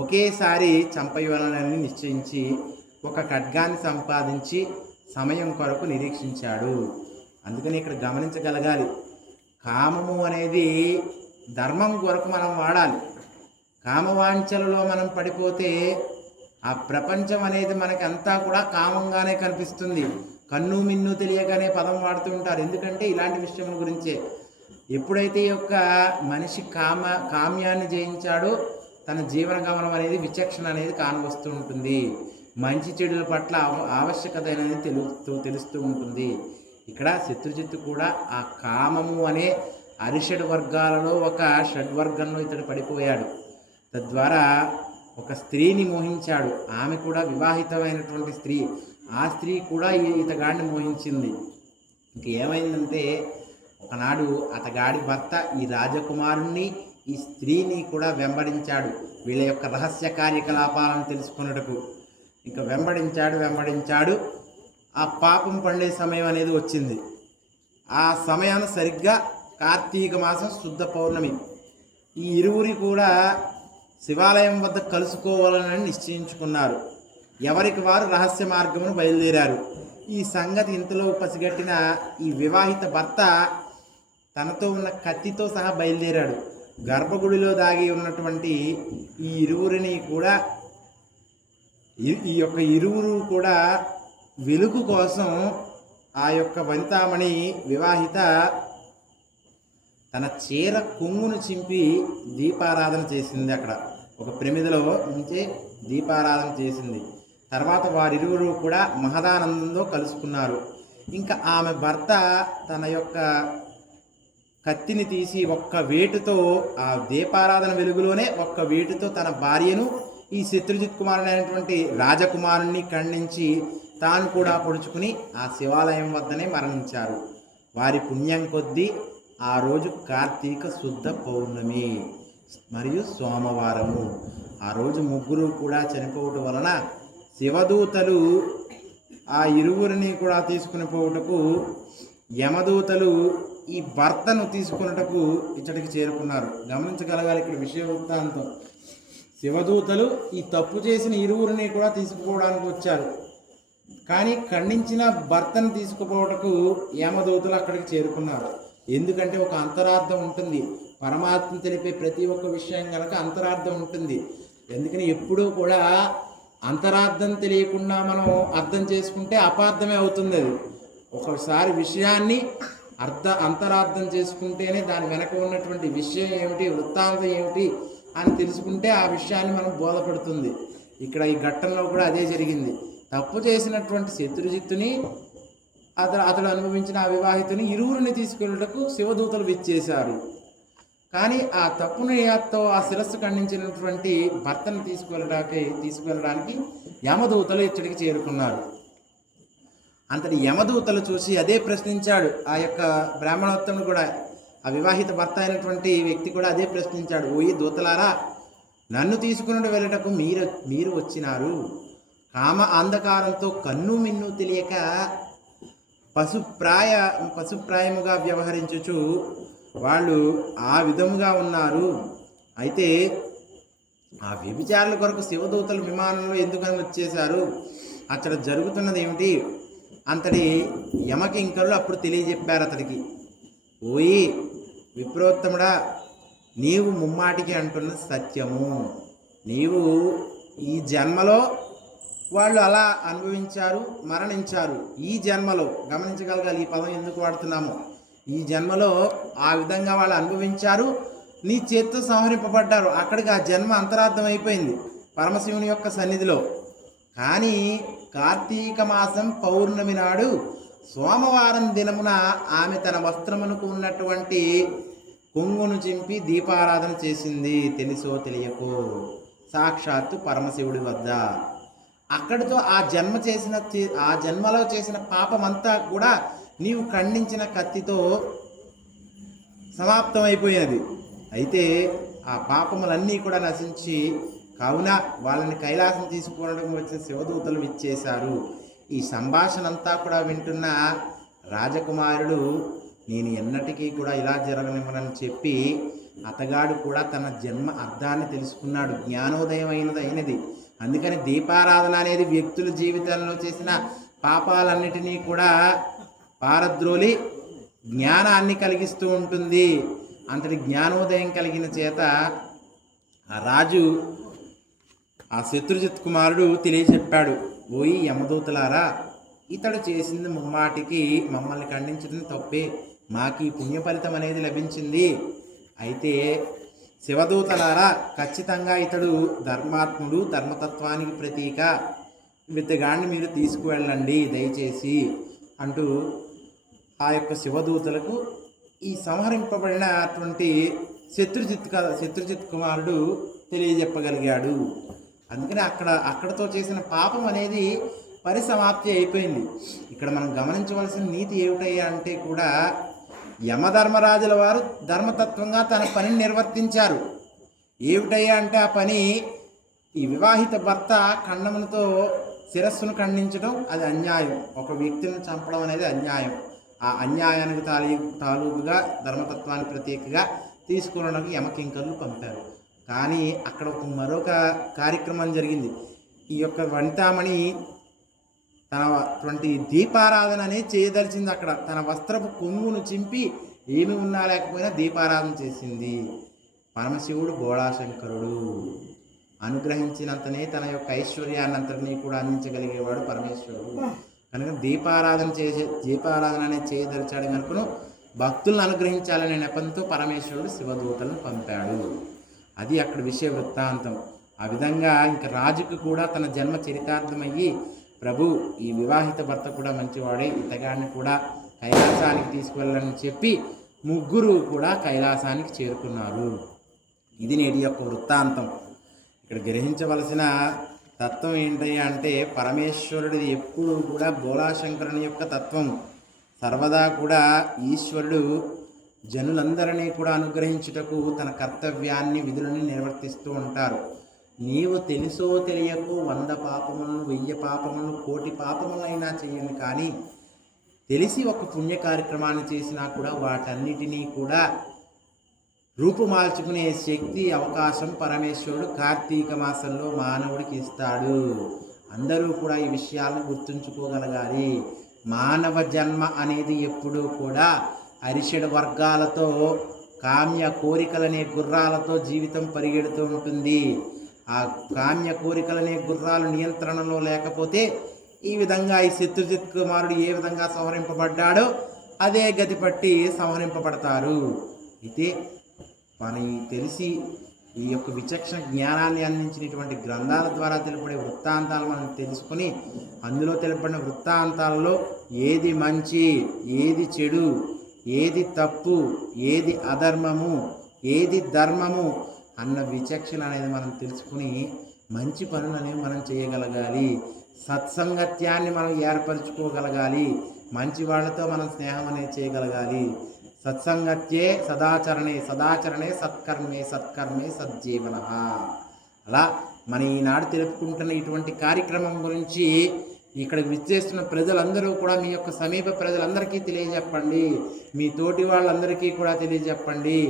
ఒకేసారి చంపేయాలని నిశ్చయించి ఒక ఖడ్గాన్ని సంపాదించి సమయం కొరకు నిరీక్షించాడు. అందుకని ఇక్కడ గమనించగలగాలి, కామము అనేది ధర్మం కొరకు మనం వాడాలి. కామవాంఛలలో మనం పడిపోతే ఆ ప్రపంచం అనేది మనకి అంతా కూడా కామంగానే కనిపిస్తుంది. కన్ను మిన్ను తెలియగానే పదం వాడుతూ ఉంటారు. ఎందుకంటే ఇలాంటి విషయముల గురించే. ఎప్పుడైతే ఈ యొక్క మనిషి కామ్యాన్ని జయించాడో తన జీవన గమనం అనేది విచక్షణ అనేది కానవస్తూ ఉంటుంది. మంచి చెడుల పట్ల ఆవశ్యకత అనేది తెలుస్తూ ఉంటుంది. ఇక్కడ శత్రుజిత్తు కూడా ఆ కామము అనే అరిషడ్ వర్గాలలో ఒక షడ్వర్గంలో ఇతడు పడిపోయాడు. తద్వారా ఒక స్త్రీని మోహించాడు. ఆమె కూడా వివాహితమైనటువంటి స్త్రీ. ఆ స్త్రీ కూడా ఇతగాడిని మోహించింది. ఇంకేమైందంటే ఒకనాడు అతగాడి భర్త ఈ రాజకుమారుణ్ణి ఈ స్త్రీని కూడా వెంబడించాడు వీళ్ళ యొక్క రహస్య కార్యకలాపాలను తెలుసుకున్నటకు. ఇంకా వెంబడించాడు. ఆ పాపం పండే సమయం అనేది వచ్చింది. ఆ సమయాన్ని సరిగ్గా కార్తీక మాసం శుద్ధ పౌర్ణమి. ఈ ఇరువురి కూడా శివాలయం వద్ద కలుసుకోవాలని నిశ్చయించుకున్నారు. ఎవరికి వారు రహస్య మార్గమును బయలుదేరారు. ఈ సంగతి ఇంతలో పసిగట్టిన ఈ వివాహిత భర్త తనతో ఉన్న కత్తితో సహా బయలుదేరాడు. గర్భగుడిలో దాగి ఉన్నటువంటి ఈ ఇరువురిని కూడా ఈ యొక్క ఇరువురు కూడా వెలుగు కోసం ఆ యొక్క వనితామణి వివాహిత తన చీర కొంగును చింపి దీపారాధన చేసింది. అక్కడ ఒక ప్రమిదలో ఉంచి దీపారాధన చేసింది. తర్వాత వారిరువురు కూడా మహదానందంలో కలుసుకున్నారు. ఇంకా ఆమె భర్త తన యొక్క కత్తిని తీసి ఒక్క వేటుతో ఆ దీపారాధన వెలుగులోనే ఒక్క వేటుతో తన భార్యను ఈ శత్రుజిత్ కుమారుడు అయినటువంటి రాజకుమారుణ్ణి ఖండించి తాను కూడా పొడుచుకుని ఆ శివాలయం వద్దనే మరణించారు. వారి పుణ్యం కొద్దీ ఆ రోజు కార్తీక శుద్ధ పౌర్ణమి మరియు సోమవారము. ఆ రోజు ముగ్గురు కూడా చనిపోవటం వలన శివదూతలు ఆ ఇరువురిని కూడా తీసుకుని పోవుటకు యమదూతలు ఈ భర్తను తీసుకున్నటకు ఇచ్చటికి చేరుకున్నారు. గమనించగలగాలి ఇక్కడ విషయ వృత్తాంతం. శివదూతలు ఈ తప్పు చేసిన ఇరువురిని కూడా తీసుకుపోవడానికి వచ్చారు. కానీ ఖండించిన భర్తను తీసుకుపోవటకు యమదూతలు అక్కడికి చేరుకున్నారు. ఎందుకంటే ఒక అంతరార్థం ఉంటుంది. పరమాత్మ తెలిపే ప్రతి ఒక్క విషయం కనుక అంతరార్థం ఉంటుంది. ఎందుకని ఎప్పుడూ కూడా అంతరార్థం తెలియకుండా మనం అర్థం చేసుకుంటే అపార్థమే అవుతుంది. అది ఒకసారి విషయాన్ని అంతరార్థం చేసుకుంటేనే దాని వెనక ఉన్నటువంటి విషయం ఏమిటి, వృత్తాంతం ఏమిటి అని తెలుసుకుంటే ఆ విషయాన్ని మనం బోధపడుతుంది. ఇక్కడ ఈ ఘట్టంలో కూడా అదే జరిగింది. తప్పు చేసినటువంటి శత్రుజిత్తుని అతడు అనుభవించిన ఆ వివాహితుని ఇరువురిని తీసుకెళ్ళటకు శివదూతలు విచ్చేశారు. కానీ ఆ తప్పుని ఆ శిరస్సు ఖండించినటువంటి భర్తను తీసుకువెళ్ళడానికి యమదూతలు ఇచ్చడికి చేరుకున్నారు. అంతటి యమదూతలు చూసి అదే ప్రశ్నించాడు. ఆ యొక్క బ్రాహ్మణోత్తముడు కూడా, ఆ వివాహిత భర్త అయినటువంటి వ్యక్తి కూడా అదే ప్రశ్నించాడు. ఓయి దూతలారా, నన్ను తీసుకుని వెళ్ళటకు మీరు వచ్చినారు. కామ అంధకారంతో కన్ను మిన్ను తెలియక పశుప్రాయముగా వ్యవహరించుచు వాళ్ళు ఆ విధముగా ఉన్నారు. అయితే ఆ వ్యభిచారుల కొరకు శివదూతలు విమానంలో ఎందుకని వచ్చేశారు, అక్కడ జరుగుతున్నది ఏమిటి అంతటి యమకింకరులు అప్పుడు తెలియజెప్పారు అతడికి. ఓయి విప్రోత్తముడా, నీవు ముమ్మాటికి అంటున్నది సత్యము. నీవు ఈ జన్మలో వాళ్ళు అలా అనుభవించారు, మరణించారు. ఈ జన్మలో గమనించగలగాలి ఈ పదం ఎందుకు వాడుతున్నాము. ఈ జన్మలో ఆ విధంగా వాళ్ళు అనుభవించారు, నీ చేత్తో సంహరింపబడ్డారు. అక్కడికి ఆ జన్మ అంతరార్థం అయిపోయింది పరమశివుని యొక్క సన్నిధిలో. కానీ కార్తీక మాసం పౌర్ణమి నాడు సోమవారం దినమున ఆమె తన వస్త్రమునకు ఉన్నటువంటి కొంగును చింపి దీపారాధన చేసింది. తెలుసో తెలియకో సాక్షాత్తు పరమశివుడి వద్ద. అక్కడితో ఆ జన్మలో చేసిన పాపమంతా కూడా నీవు ఖండించిన కత్తితో సమాప్తమైపోయినది. అయితే ఆ పాపములన్నీ కూడా నశించి, కావున వాళ్ళని కైలాసం తీసుకోవడం వచ్చిన శివదూతలు ఇచ్చేశారు. ఈ సంభాషణ అంతా కూడా వింటున్న రాజకుమారుడు, నేను ఎన్నటికీ కూడా ఇలా జరగనివ్వనని చెప్పి అతగాడు కూడా తన జన్మ అర్థాన్ని తెలుసుకున్నాడు. జ్ఞానోదయం అయినది. అందుకని దీపారాధన అనేది వ్యక్తుల జీవితంలో చేసిన పాపాలన్నిటినీ కూడా పారద్రోలి జ్ఞానాన్ని కలిగిస్తూ ఉంటుంది. అంతటి జ్ఞానోదయం కలిగిన చేత ఆ రాజు ఆ శత్రుజిత్ కుమారుడు తెలియజెప్పాడు. ఓయి యమదూతలారా, ఇతడు చేసింది ముమ్మాటికి మమ్మల్ని ఖండించడం తప్పే, మాకు ఈ పుణ్య ఫలితం అనేది లభించింది. అయితే శివదూతలారా, ఖచ్చితంగా ఇతడు ధర్మాత్ముడు, ధర్మతత్వానికి ప్రతీక, విత్తగాన్ని మీరు తీసుకువెళ్ళండి దయచేసి అంటూ ఆ యొక్క శివదూతలకు ఈ సంహరింపబడినటువంటి శత్రుజిత్ కుమారుడు తెలియజెప్పగలిగాడు. అందుకని అక్కడతో చేసిన పాపం అనేది పరిసమాప్తి అయిపోయింది. ఇక్కడ మనం గమనించవలసిన నీతి ఏమిటయ్యా అంటే కూడా, యమధర్మరాజుల వారు ధర్మతత్వంగా తన పనిని నిర్వర్తించారు. ఏమిటయ్యా అంటే ఆ పని, ఈ వివాహిత భర్త ఖండములతో శిరస్సును ఖండించడం అది అన్యాయం. ఒక వ్యక్తిని చంపడం అనేది అన్యాయం. ఆ అన్యాయానికి తాలూకుగా ధర్మతత్వానికి ప్రత్యేకగా తీసుకునడానికి యమకింకర్లు పంపారు. కానీ అక్కడ మరొక కార్యక్రమం జరిగింది. ఈ యొక్క వనితామణి తనటువంటి దీపారాధన అనేది చేయదలిచింది. అక్కడ తన వస్త్రపు కొంగును చింపి ఏమి ఉన్నా లేకపోయినా దీపారాధన చేసింది. పరమశివుడు బోళాశంకరుడు అనుగ్రహించినంతనే తన యొక్క ఐశ్వర్యాన్నంతటినీ కూడా అందించగలిగేవాడు పరమేశ్వరుడు. కనుక దీపారాధన అనేది చేయదలిచాడు కనుకను భక్తులను అనుగ్రహించాలనే నెపంతో పరమేశ్వరుడు శివదూతలను పంపాడు. అది అక్కడ విషయ వృత్తాంతం. ఆ విధంగా ఇంకా రాజుకు కూడా తన జన్మ చరితార్థమయ్యి, ప్రభు ఈ వివాహిత భర్త కూడా మంచివాడే, ఇతగాడిని కూడా కైలాసానికి తీసుకువెళ్ళని చెప్పి ముగ్గురు కూడా కైలాసానికి చేరుకున్నారు. ఇది నేటి యొక్క వృత్తాంతం. ఇక్కడ గ్రహించవలసిన తత్వం ఏంటయ్యా అంటే, పరమేశ్వరుడిది ఎప్పుడు కూడా బోళాశంకరుని యొక్క తత్వం. సర్వదా కూడా ఈశ్వరుడు జనులందరినీ కూడా అనుగ్రహించుటకు తన కర్తవ్యాన్ని, విధులను నిర్వర్తిస్తూ ఉంటారు. నీవు తెలుసో తెలియకో 100 పాపములను, 1000 పాపములను, 1,000,000 పాపములైనా చెయ్యను, కానీ తెలిసి ఒక పుణ్య కార్యక్రమాన్ని చేసినా కూడా వాటన్నిటినీ కూడా రూపుమాల్చుకునే శక్తి, అవకాశం పరమేశ్వరుడు కార్తీక మాసంలో మానవుడికి ఇస్తాడు. అందరూ కూడా ఈ విషయాలను గుర్తుంచుకోగలగాలి. మానవ జన్మ అనేది ఎప్పుడూ కూడా అరిషడ్ వర్గాలతో, కామ్య కోరికలనే గుర్రాలతో జీవితం పరిగెడుతూ ఉంటుంది. ఆ కామ్య కోరికలనే గుర్రాలు నియంత్రణలో లేకపోతే ఈ విధంగా ఈ శత్రుజిత్ కుమారుడు ఏ విధంగా సంహరింపబడ్డాడో అదే గతి పట్టి సంహరింపబడతారు. అయితే మనకి తెలిసి ఈ యొక్క విచక్షణ జ్ఞానాన్ని అందించినటువంటి గ్రంథాల ద్వారా తెలుపబడే వృత్తాంతాలు మనం తెలుసుకొని అందులో తెలుపబడిన వృత్తాంతాలలో ఏది మంచి, ఏది చెడు, ఏది తప్పు, ఏది అధర్మము, ఏది ధర్మము అన్న విచక్షణ అనేది మనం తెలుసుకుని మంచి పనులు అనేవి మనం చేయగలగాలి. సత్సంగత్యాన్ని మనం ఏర్పరచుకోగలగాలి. మంచి వాళ్ళతో మనం స్నేహం అనేది చేయగలగాలి. సత్సంగత్యే సదాచరణే, సదాచరణే సత్కర్మే, సత్కర్మే సజ్జీవన. అలా మన ఈనాడు తెలుపుకుంటున్న ఇటువంటి కార్యక్రమం గురించి ఇక్కడికి విచ్చేస్తున్న ప్రజలందరూ కూడా మీ యొక్క సమీప ప్రజలందరికీ తెలియజెప్పండి. మీ తోటి వాళ్ళందరికీ కూడా తెలియజెప్పండి.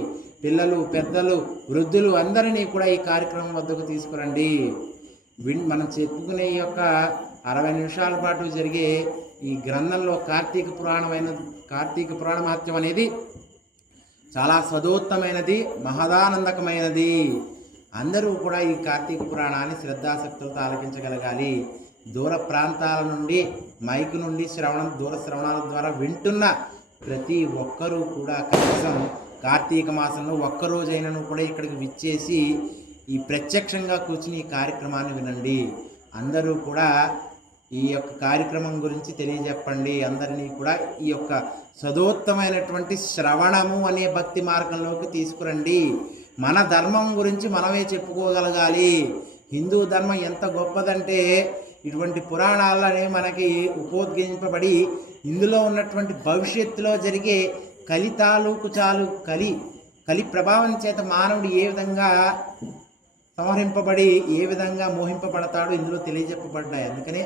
పిల్లలు, పెద్దలు, వృద్ధులు అందరినీ కూడా ఈ కార్యక్రమం వద్దకు తీసుకురండి. మనం చెప్పుకునే ఈ యొక్క 60 నిమిషాల పాటు జరిగే ఈ గ్రంథంలో కార్తీక పురాణ మహత్యం అనేది చాలా సదోత్తమైనది, మహదానందకమైనది. అందరూ కూడా ఈ కార్తీక పురాణాన్ని శ్రద్ధాశక్తులతో ఆలకించగలగాలి. దూర ప్రాంతాల నుండి మైకు నుండి దూర శ్రవణాల ద్వారా వింటున్న ప్రతి ఒక్కరూ కూడా కనీసం కార్తీక మాసంలో ఒక్కరోజైనను కూడా ఇక్కడికి విచ్చేసి ఈ ప్రత్యక్షంగా కూర్చుని ఈ కార్యక్రమాన్ని వినండి. అందరూ కూడా ఈ యొక్క కార్యక్రమం గురించి తెలియజెప్పండి. అందరినీ కూడా ఈ యొక్క సదోత్తమైనటువంటి శ్రవణము అనే భక్తి మార్గంలోకి తీసుకురండి. మన ధర్మం గురించి మనమే చెప్పుకోగలగాలి. హిందూ ధర్మం ఎంత గొప్పదంటే ఇటువంటి పురాణాలనే మనకి ఉపోద్ఘింపబడి ఇందులో ఉన్నటువంటి భవిష్యత్తులో జరిగే కలి ప్రభావం చేత మానవుడు ఏ విధంగా సంహరింపబడి ఏ విధంగా మోహింపబడతాడో ఇందులో తెలియజెప్పబడ్డాయి. అందుకనే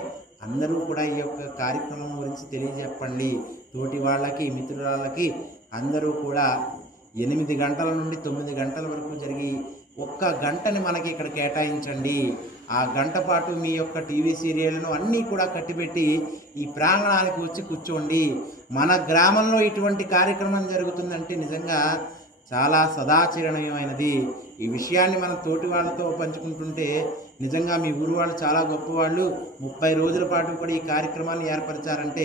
అందరూ కూడా ఈ యొక్క కార్యక్రమం గురించి తెలియజెప్పండి. తోటి వాళ్ళకి, మిత్రులకి అందరూ కూడా 8 గంటల నుండి 9 గంటల వరకు జరిగి 1 గంటని మనకి ఇక్కడ కేటాయించండి. ఆ గంట పాటు మీ యొక్క టీవీ సీరియల్ను అన్నీ కూడా కట్టిపెట్టి ఈ ప్రాంగణానికి వచ్చి కూర్చోండి. మన గ్రామంలో ఇటువంటి కార్యక్రమం జరుగుతుందంటే నిజంగా చాలా సదాచరణీయమైనది. ఈ విషయాన్ని మనం తోటి వాళ్ళతో పంచుకుంటుంటే నిజంగా మీ ఊరు వాళ్ళు చాలా గొప్పవాళ్ళు. 30 రోజుల పాటు కూడా ఈ కార్యక్రమాన్ని ఏర్పరిచారంటే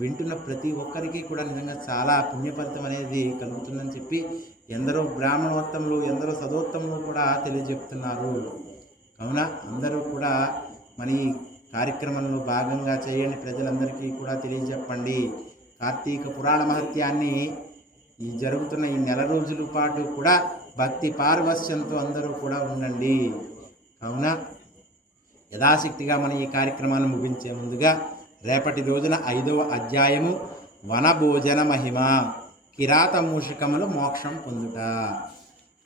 వింటున్న ప్రతి ఒక్కరికి కూడా నిజంగా చాలా పుణ్యఫలితం అనేది కలుగుతుందని చెప్పి ఎందరో బ్రాహ్మణోత్తములు, ఎందరో సదోత్తములు కూడా తెలియజెప్తున్నారు. కావున అందరూ కూడా మన ఈ కార్యక్రమంలో భాగంగా చేయండి. ప్రజలందరికీ కూడా తెలియజెప్పండి. కార్తీక పురాణ మహత్యాన్ని ఈ జరుగుతున్న ఈ నెల రోజుల పాటు కూడా భక్తి పారవశ్యంతో అందరూ కూడా ఉండండి. కావున యథాశక్తిగా మనం ఈ కార్యక్రమాన్ని ముగించే ముందుగా రేపటి రోజున 5వ అధ్యాయము వనభోజన మహిమ, కిరాత మూషికములు మోక్షం పొందుట.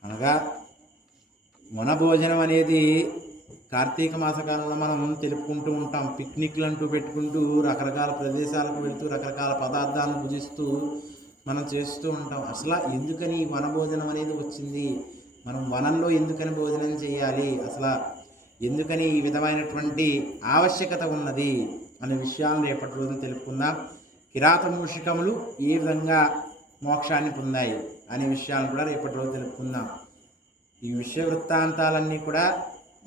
అనగా వనభోజనం అనేది కార్తీక మాసకాలంలో మనం తెలుపుకుంటూ ఉంటాం. పిక్నిక్లు అంటూ పెట్టుకుంటూ రకరకాల ప్రదేశాలకు వెళుతూ రకరకాల పదార్థాలను భుజిస్తూ మనం చేస్తూ ఉంటాం. అసలు ఎందుకని వనభోజనం అనేది వచ్చింది, మనం వనంలో ఎందుకని భోజనం చేయాలి, అసలు ఎందుకని ఈ విధమైనటువంటి ఆవశ్యకత ఉన్నది అనే విషయాలను రేపటి రోజున తెలుపుకుందాం. కిరాత మూషికములు ఏ విధంగా మోక్షాన్ని పొందాయి అనే విషయాలను కూడా రేపటి రోజు తెలుపుకుందాం. ఈ విషయ వృత్తాంతాలన్నీ కూడా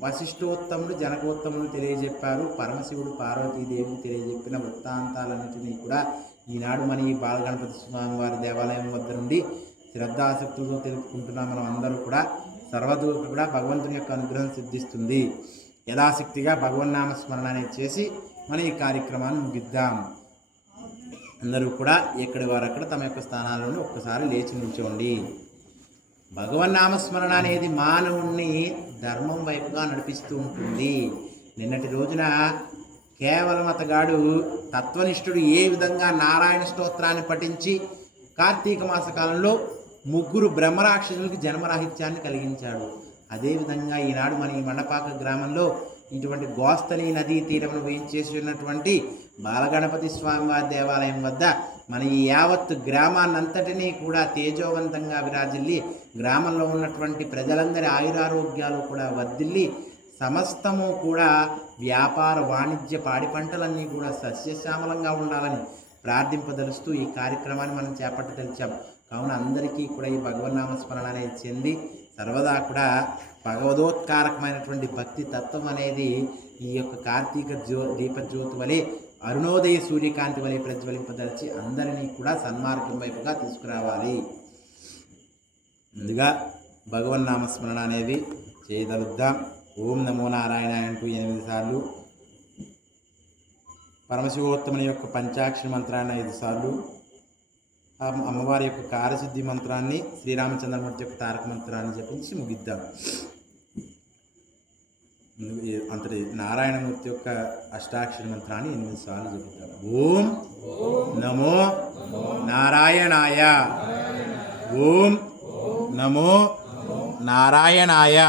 వశిష్ఠోత్తముడు, జనకోత్తముడు తెలియజెప్పారు. పరమశివుడు పార్వతీదేవికి తెలియజెప్పిన వృత్తాంతాలన్నింటినీ కూడా ఈనాడు మన ఈ బాలగణపతి స్వామి వారి దేవాలయం వద్ద నుండి శ్రద్ధాశక్తులతో తెలుపుకుంటున్నాం. మనం అందరూ కూడా సర్వదూరు కూడా భగవంతుని యొక్క అనుగ్రహం సిద్ధిస్తుంది. యథాశక్తిగా భగవన్నామస్మరణ అనేది చేసి మన ఈ కార్యక్రమాన్ని ముగిద్దాం. అందరూ కూడా ఎక్కడి వారక్కడ తమ యొక్క స్థానాలను ఒక్కసారి లేచి నిల్చోండి. భగవన్నామస్మరణ అనేది మానవుణ్ణి ధర్మం వైపుగా నడిపిస్తూ ఉంటుంది. నిన్నటి రోజున కేవలం అతగాడు తత్వనిష్ఠుడు ఏ విధంగా నారాయణ స్తోత్రాన్ని పఠించి కార్తీక మాస కాలంలో 3 బ్రహ్మరాక్షసులకి జన్మరాహిత్యాన్ని కలిగించాడు. అదేవిధంగా ఈనాడు మన ఈ మండపాక గ్రామంలో ఇటువంటి గోస్తని నదీ తీరమును వేయించేసి ఉన్నటువంటి బాలగణపతి స్వామివారి దేవాలయం వద్ద మన ఈ యావత్ గ్రామాన్నంతటినీ కూడా తేజోవంతంగా విరాజిల్లి గ్రామంలో ఉన్నటువంటి ప్రజలందరి ఆయురారోగ్యాలు కూడా వర్ధిల్లి సమస్తము కూడా వ్యాపార వాణిజ్య పాడి పంటలన్నీ కూడా సస్యశ్యామలంగా ఉండాలని ప్రార్థింపదలుస్తూ ఈ కార్యక్రమాన్ని మనం చేపట్టదలిచాం. కావున అందరికీ కూడా ఈ భగవన్నామస్మరణ అనేది చెంది సర్వదా కూడా భగవదోత్కారకమైనటువంటి భక్తి తత్వం అనేది ఈ యొక్క కార్తీక దీపజ్యోతి వలె అరుణోదయ సూర్యకాంతి వలె ప్రజ్వలింపదలిచి అందరినీ కూడా సన్మార్గం వైపుగా తీసుకురావాలి. ముందుగా భగవన్నామస్మరణ అనేది చేయగలుగుతాం. ఓం నమో నారాయణ అంటూ 8 సార్లు, పరమశివోత్తముని యొక్క పంచాక్షరి మంత్రాన్ని 5 సార్లు, అమ్మవారి యొక్క కార్యసిద్ధి మంత్రాన్ని, శ్రీరామచంద్రమూర్తి యొక్క తారక మంత్రాన్ని జపించి ముగిద్దాం. అంతటి నారాయణమూర్తి యొక్క అష్టాక్షరి మంత్రాన్ని 8 సార్లు జపిద్దాం. ఓం నమో నారాయణాయ, ఓం నమో నారాయణాయ.